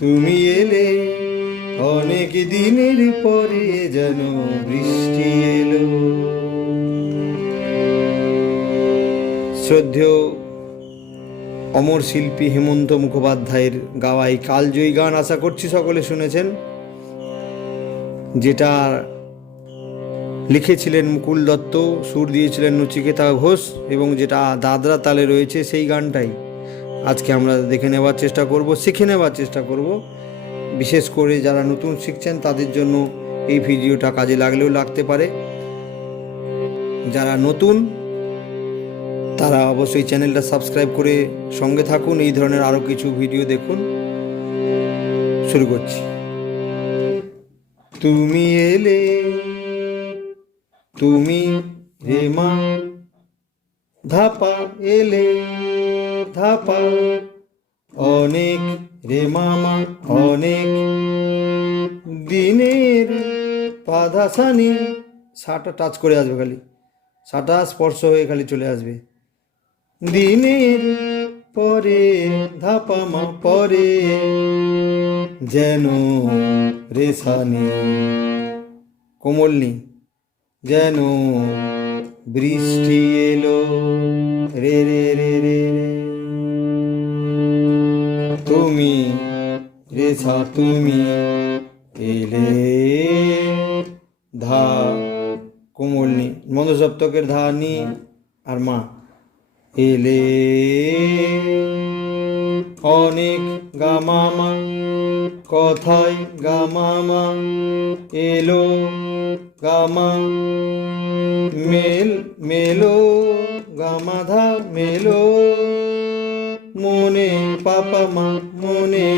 তুমি এলে অনেক দিনের পরে যেন বৃষ্টি এলো। শ্রদ্ধেয় অমর শিল্পী হেমন্ত মুখোপাধ্যায়ের গাওয়া এই কালজয়ী গান আশা করছি সকলে শুনেছেন, যেটা লিখেছিলেন মুকুল দত্ত, সুর দিয়েছিলেন নচিকেতা ঘোষ, এবং যেটা দাদরা তালে রয়েছে সেই গানটাই আজকে আমরা দেখে নেওয়ার চেষ্টা করব, শিখে নেওয়ার চেষ্টা করব। বিশেষ করে যারা নতুন শিখছেন তাদের জন্য এই ভিডিওটা কাজে লাগলেও লাগতে পারে। যারা নতুন তারা অবশ্যই চ্যানেলটা সাবস্ক্রাইব করে সঙ্গে থাকুন, এই ধরনের আরও কিছু ভিডিও দেখুন। শুরু করছি। তুমি এলে, তুমি রে মা, ধাপা এলে ধাপা, অনেক রে মামা অনেক দিনের পাধা সানি, সাটা টাচ করে আসবে, খালি সাটা স্পর্শ হয়ে খালি চলে আসবে। দিনের পরে ধাপা মা পরে যেন রেসানি, কোমলনি যেন বৃষ্টি এলো রে রে রে রে রে। তুমি রেসা তুমি এলে, ধা কোমলনি মন্দ সপ্তকের ধা নি আর মা, এলে অনেক গামামা, কথায় গামামা এলো গামা, মেল মেলো গামাধা মেলো, মনে পাপা মা মনে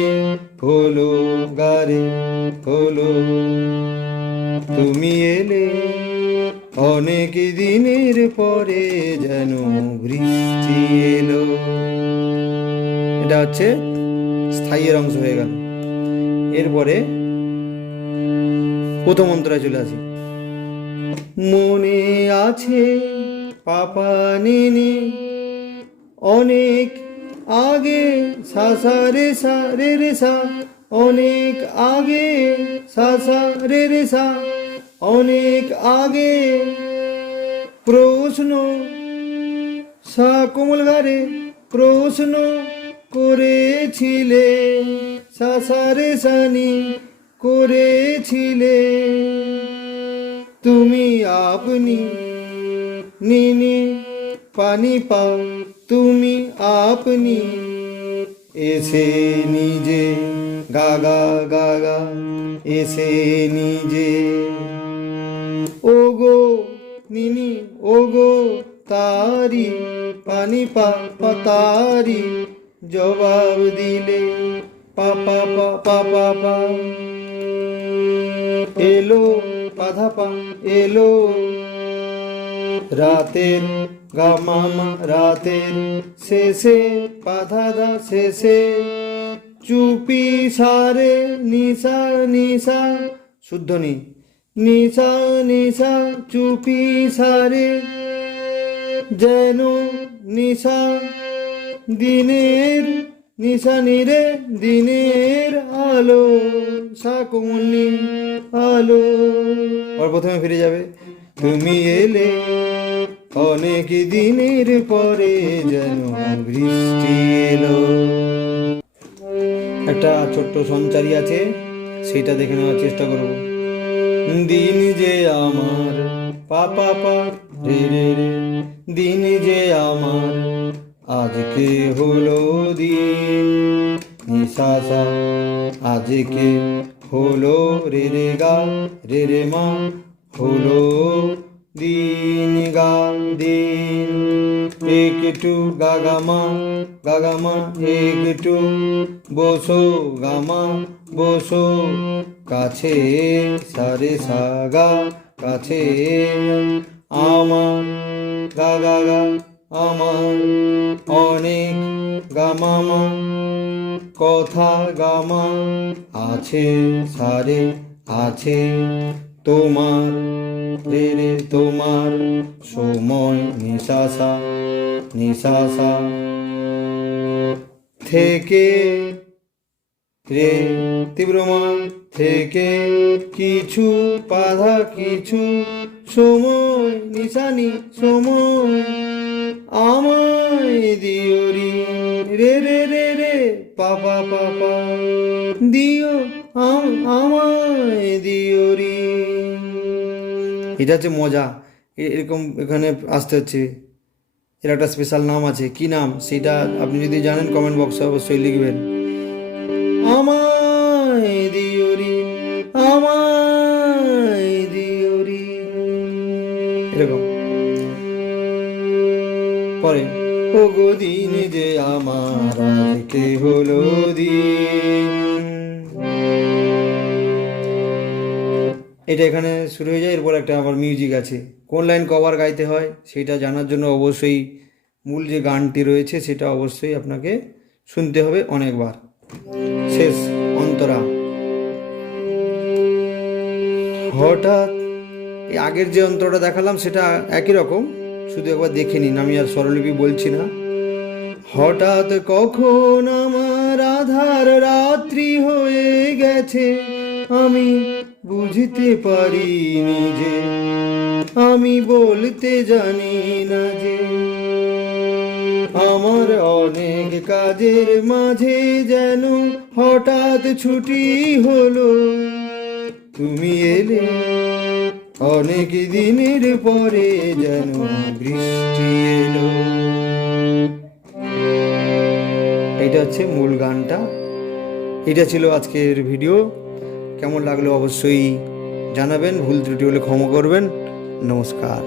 হলো গারে হলো। তুমি এলে অনেক দিনের পরে যেন বৃষ্টি এলো। এটা হচ্ছে স্থায়ীর অংশ হয়ে গেল। এরপরে প্রথম অন্তরায় চলে আসি। মনে আছে পাপা নিনি অনেক আগে, সা রে সা রে রে সা, অনেক আগে সা রে রে সা, অনেক আগে প্রশ্ন সা কোমল গারে প্রশ্ন করেছিলে, সা রে সানি করেছিলে, তুমি আপনি নিনি পানি পাও, তুমি আপনি এসে নিজে গাগা গাগা এসে নিজে, ওগো নিনি ওগো তারি পানি পাতারি জবাব দিলে, পাপা পাপা পা এলো পাধা পা এলো, রাতের গামামা রাতের শেষে পাধাদা শেষে, চুপি সারে নিশা নিশা শুদ্ধ নি, নিশা নিশা চুপি সারে যেন নিশা, দিনের নিশানি রে দিনের আলো, সা কোমলনি আলো। আর প্রথমে ফিরে যাবে। তুমি এলে অনেক দিনের পরে যেন বৃষ্টি এলো। একটা ছোট্ট সঞ্চারী আছে, সেটা দেখে নেওয়ার চেষ্টা করব। দিন যে আমার পাপা পা রে রে রে, দিন যে আমার আজকে হলো দিন, নিশাসা আজকে হলো রে রে গা রে রে মা, হলো দিন গা দিন, একটু গাগামা গাগামা একটু বসো গামা বসো, কাছে সারে সাগা কাছে আমার গাগা গা আমার, অনেক গামামা কথা গামা আছে সারে আছে, তোমার রে রে তোমার সময় নিশাসা নিশাসা থেকে রে তীব্রমান থেকে কিছু বাধা কিছু সময় নিশানি সময় আমায় দিও রে রে রে রে রে পাপা পাপা দিও আমায় দিও রে। এটা হচ্ছে মজা, এরকম এখানে আসতে হচ্ছে। এর একটা স্পেশাল নাম আছে, কি নাম সেটা আপনি যদি জানেন কমেন্ট বক্সে অবশ্যই লিখবেন। আমায় দিও রে আমায় দিও রে, এরকম। পরে ও গো দিন যে আমার আজকে হলো দিন, এটা এখানে শুরু হয়ে যায়। এরপর একটা আবার মিউজিক আছে, কোন লাইন কবার গাইতে হয় সেটা জানার জন্য অবশ্যই মূল যে গানটি রয়েছে সেটা অবশ্যই আপনাকে শুনতে হবে অনেকবার। শেষ অন্তরা। হঠাৎ এই আগের যে অন্তরটা দেখালাম সেটা একই রকম, শুধু একবার দেখে নিন, আমি আর স্বরলিপি বলছি না। হঠাৎ কখন আমার আধার রাত্রি হয়ে গেছে, আমি বুঝতে পারিনি যে, আমি বলতে জানি না যে, আমার অনেক কাজের মাঝে যেন হঠাৎ ছুটি হলো, তুমি এলে অনেক দিনের পরে যেন বৃষ্টি এলো। এটা হচ্ছে মূল গানটা। এটা ছিল আজকের ভিডিও। কেমন লাগলো অবশ্যই জানাবেন, ভুল ত্রুটি হলে ক্ষমা করবেন। নমস্কার।